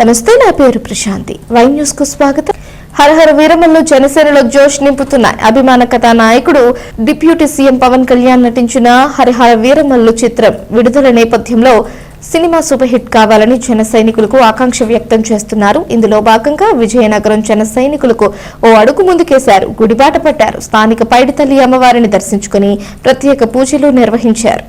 నమస్తే నా పేరు ప్రశాంతి. వై న్యూస్కు స్వాగతం. హరహర వీరమల్లు జనసేనలో జోష్ నింపుతున్న అభిమాన కథా నాయకుడు డిప్యూటీ సీఎం పవన్ కళ్యాణ్ నటించిన హరిహర వీరమల్లు చిత్రం విడుదల నేపథ్యంలో సినిమా సూపర్ హిట్ కావాలని జన సైనికులకు ఆకాంక్ష వ్యక్తం చేస్తున్నారు. ఇందులో భాగంగా విజయనగరం జన సైనికులకు ఓ అడుగు ముందుకేశారు. గుడిబాట పట్టారు. స్థానిక పైడితల్లి అమ్మవారిని దర్శించుకుని ప్రత్యేక పూజలు నిర్వహించారు.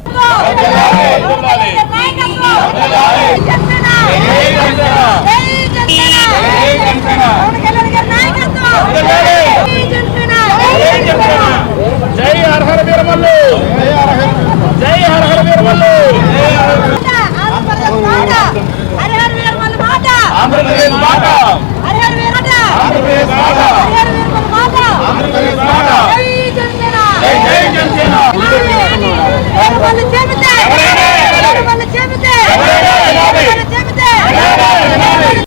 జై హర వీరమల్లు జై హర వీరమల్లు ఆంధ్రప్రదేశ్ మాట ఆంధ్రప్రదేశ్ మాట ఆంధ్రప్రదేశ్ మాట జై జై జనసేన చెప్పట్లా ఆనందకర్పూర మండల నీరాజనం కైడివామదేత సంపూర్ణ మిత్ర ప్రసాద సిద్ధిరాజిద్వారే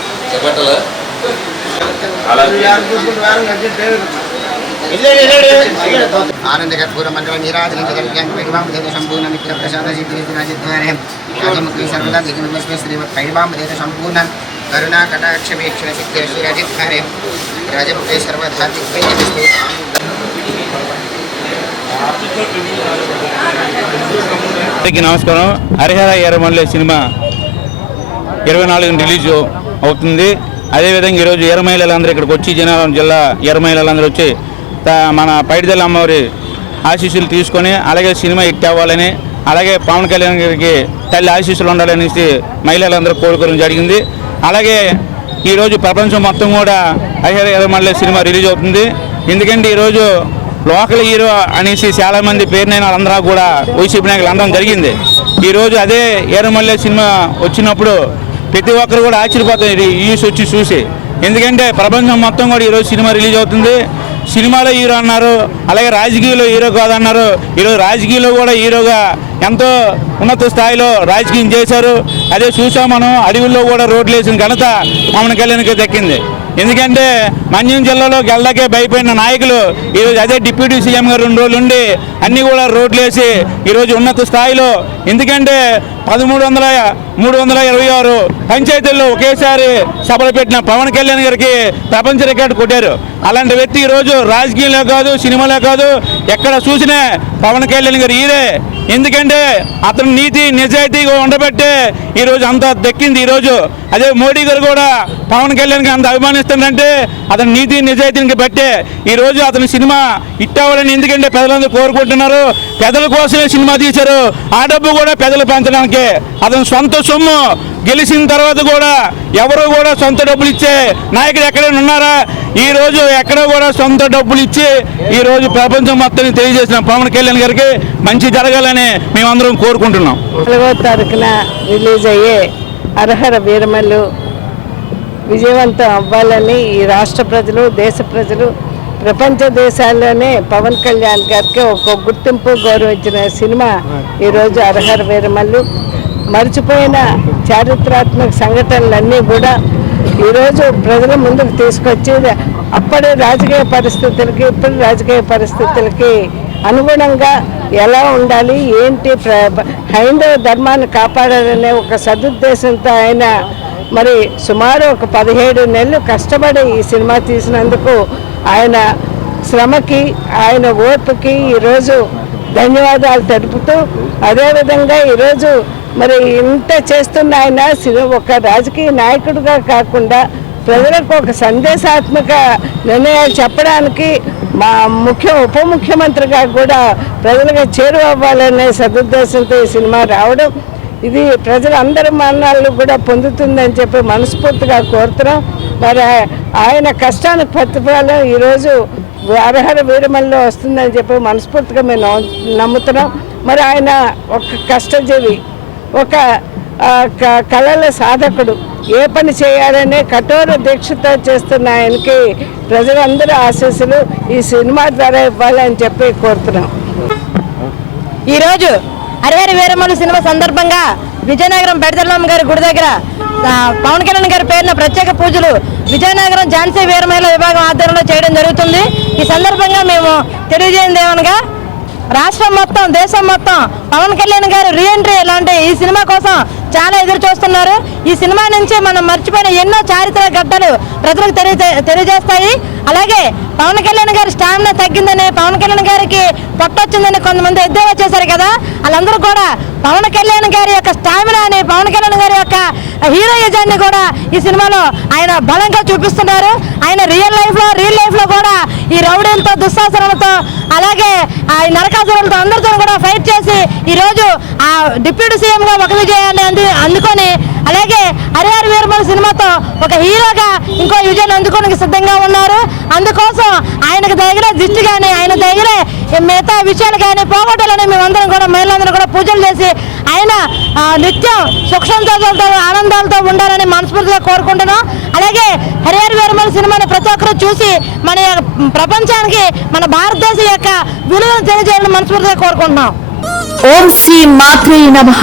రాజముఖి సర్వదా దిగ్విమస్మి శ్రీ కైడివామదేత సంపూర్ణ కరుణా కటాక్ష వీక్షణ సిద్ధేశ్వరాజిద్వారే రాజముఖి సర్వదా దిగ్విజయస్తు అందరికీ నమస్కారం. హరిహర ఎర్రమల్లి సినిమా ఇరవై నాలుగు రిలీజ్. అవుతుంది. అదేవిధంగా ఈరోజు ఎర్రమహిళలందరూ ఇక్కడికి వచ్చి జనాలం జిల్లా ఎర్రమహిళలందరూ వచ్చి మన పైడిదల అమ్మవారి ఆశీస్సులు తీసుకొని అలాగే సినిమా హిట్ అవ్వాలని అలాగే పవన్ కళ్యాణ్ గారికి తల్లి ఆశీస్సులు ఉండాలనేసి మహిళలందరూ కోరుకోవడం జరిగింది. అలాగే ఈరోజు ప్రపంచం మొత్తం కూడా హరిహర ఎర్రమల్లె సినిమా రిలీజ్ అవుతుంది. ఎందుకంటే ఈరోజు లోకల్ హీరో అనేసి చాలామంది పేరునైన వాళ్ళందరూ కూడా వైసీపీ నాయకులు అందడం జరిగింది. ఈరోజు అదే ఎర్రమల్లె సినిమా వచ్చినప్పుడు ప్రతి ఒక్కరు కూడా ఆశ్చర్యపోతారు ఈ వచ్చి చూసి. ఎందుకంటే ప్రపంచం మొత్తం కూడా ఈరోజు సినిమా రిలీజ్ అవుతుంది. సినిమాలో హీరో అన్నారు అలాగే రాజకీయంలో హీరో కాదన్నారు. ఈరోజు రాజకీయంలో కూడా హీరోగా ఎంతో ఉన్నత స్థాయిలో రాజకీయం చేశారు. అదే చూసాం మనం అడవుల్లో కూడా రోడ్లు వేసిన ఘనత పవన్ కళ్యాణ్కి దక్కింది. ఎందుకంటే మన్యం జిల్లాలో గెల్లకే భయపడిన నాయకులు ఈరోజు అదే డిప్యూటీ సీఎం గారు రెండు రోజులు ఉండి అన్ని కూడా రోడ్లు వేసి ఈరోజు ఉన్నత స్థాయిలో. ఎందుకంటే పదమూడు వందల మూడు వందల ఇరవై ఆరు పంచాయతీల్లో ఒకేసారి సభలు పెట్టిన పవన్ కళ్యాణ్ గారికి ప్రపంచ రికార్డు కొట్టారు. అలాంటి వ్యక్తి ఈరోజు రాజకీయంలో కాదు సినిమాలో కాదు ఎక్కడ చూసినా పవన్ కళ్యాణ్ గారు ఈరే. ఎందుకంటే అతను నీతి నిజాయితీగా ఉండబట్టే ఈరోజు అంత దక్కింది. ఈరోజు అదే మోడీ గారు కూడా పవన్ కళ్యాణ్కి అంత అభిమానిస్తుందంటే అతని నీతి నిజాయితీని బట్టే ఈరోజు అతని సినిమా హిట్ అవ్వాలని ఎందుకంటే ప్రజలందరూ కోరుకుంటున్నారు. పెదల కోసమే సినిమా తీశారు. ఆ డబ్బు కూడా పెదలు పెంచడానికి. అతని సొంత సొమ్ము గెలిచిన తర్వాత కూడా ఎవరు కూడా సొంత డబ్బులు ఇచ్చే నాయకుడు ఎక్కడైనా ఉన్నారా? ఈరోజు ఎక్కడ కూడా సొంత డబ్బులు ఇచ్చి ఈరోజు ప్రపంచం మొత్తం తెలియజేసిన పవన్ కళ్యాణ్ గారికి మంచి జరగాలని మేమందరం కోరుకుంటున్నాం. నాలుగో తారీఖున రిలీజ్ అయ్యే అర్హర వీరమల్లు విజయవంతం అవ్వాలని ఈ రాష్ట్ర ప్రజలు దేశ ప్రజలు ప్రపంచ దేశాల్లోనే పవన్ కళ్యాణ్ గారికి ఒక గుర్తింపు గౌరవించిన సినిమా ఈరోజు అర్హర వీరమల్లు. మర్చిపోయిన చారిత్రాత్మక సంఘటనలన్నీ కూడా ఈరోజు ప్రజల ముందుకు తీసుకొచ్చేది అప్పటి రాజకీయ పరిస్థితులకి ఇప్పటి రాజకీయ పరిస్థితులకి అనుగుణంగా ఎలా ఉండాలి ఏంటి ప్ర- హైందవ ధర్మాన్ని కాపాడాలనే ఒక సదుద్దేశంతో ఆయన మరి సుమారు ఒక పదిహేడు నెలలు కష్టపడి ఈ సినిమా తీసినందుకు ఆయన శ్రమకి ఆయన ఓర్పుకి ఈరోజు ధన్యవాదాలు తెలుపుతూ అదేవిధంగా ఈరోజు మరి ఇంత చేస్తున్న ఆయన ఒక రాజకీయ నాయకుడిగా కాకుండా ప్రజలకు ఒక సందేశాత్మక నిర్ణయాలు చెప్పడానికి మా ముఖ్య ఉప ముఖ్యమంత్రిగా కూడా ప్రజలకు చేరువవ్వాలనే సదుద్దేశంతో ఈ సినిమా రావడం ఇది ప్రజలందరి మరణాలు కూడా పొందుతుందని చెప్పి మనస్ఫూర్తిగా కోరుతున్నాం. మరి ఆయన కష్టానికి ప్రతిఫలం ఈరోజు అర్హర వీరమల్లో వస్తుందని చెప్పి మనస్ఫూర్తిగా మేము నమ్ముతున్నాం. మరి ఆయన ఒక కష్టజీవి. ఒక క- కళల సాధకుడు. ఏ పని చేయాలనే కఠోర దీక్షతో చేస్తున్న ఆయనకి ప్రజలందరూ ఆశీస్సులు ఈ సినిమా ద్వారా ఇవ్వాలని చెప్పి కోరుతున్నాం. ఈరోజు హరిహర వీరమ్మలు సినిమా సందర్భంగా విజయనగరం పెడతలమ్మ గారి గుడి దగ్గర పవన్ కళ్యాణ్ గారి పేరున ప్రత్యేక పూజలు విజయనగరం ఝాన్సీ వీరమహిళ విభాగం ఆధ్వర్యంలో చేయడం జరుగుతుంది. ఈ సందర్భంగా మేము తెలియజేయండి ఏమనగా రాష్ట్రం మొత్తం దేశం మొత్తం. పవన్ కళ్యాణ్ గారు రీఎంట్రీ లాంటి ఈ సినిమా కోసం చాలా ఎదురు చూస్తున్నారు. ఈ సినిమా నుంచి మనం మర్చిపోయిన ఎన్నో చారిత్రక ఘట్టాలు ప్రజలకు తెలియ తెలియజేస్తాయి. అలాగే పవన్ కళ్యాణ్ గారి స్టామినా తగ్గిందని పవన్ కళ్యాణ్ గారికి పొట్టొచ్చిందని కొంతమంది ఎద్దేవా చేశారు కదా. వాళ్ళందరూ కూడా పవన్ కళ్యాణ్ గారి యొక్క స్టామినాని పవన్ కళ్యాణ్ గారి యొక్క హీరోయిజాన్ని కూడా ఈ సినిమాలో ఆయన బలంగా చూపిస్తున్నారు. ఆయన రియల్ లైఫ్లో రియల్ లైఫ్లో కూడా ఈ రౌడీలతో దుస్సాసనలతో అలాగే ఆ నరకాసురులతో అందరితో కూడా ఫైట్ చేసి ఈ రోజు ఆ డిప్యూటీ సీఎంగా ఒక విజయాన్ని అంది అందుకొని అలాగే హరిహర వీరమల సినిమాతో ఒక హీరోగా ఇంకో విజయాన్ని అందుకోవడానికి సిద్ధంగా ఉన్నారు. అందుకోసం ఆయనకు దగ్గర దిష్టి కానీ ఆయన దగ్గరే మిగతా విషయాలు కానీ పోగొట్టాలని మేమందరం కూడా మహిళలందరూ కూడా పూజలు చేసి ఆయన నిత్యం సుఖ సంతోషాలతో ఆనందాలతో ఉండాలని మనస్ఫూర్తిగా కోరుకుంటున్నాం. అలాగే హరిహర వీరమల సినిమాని ప్రతి ఒక్కరూ చూసి మన ప్రపంచానికి మన భారతదేశం యొక్క విలువను తెలియజేయాలని మనస్ఫూర్తిగా కోరుకుంటున్నాం. ఓం శ్రీ మాత్రే నమః.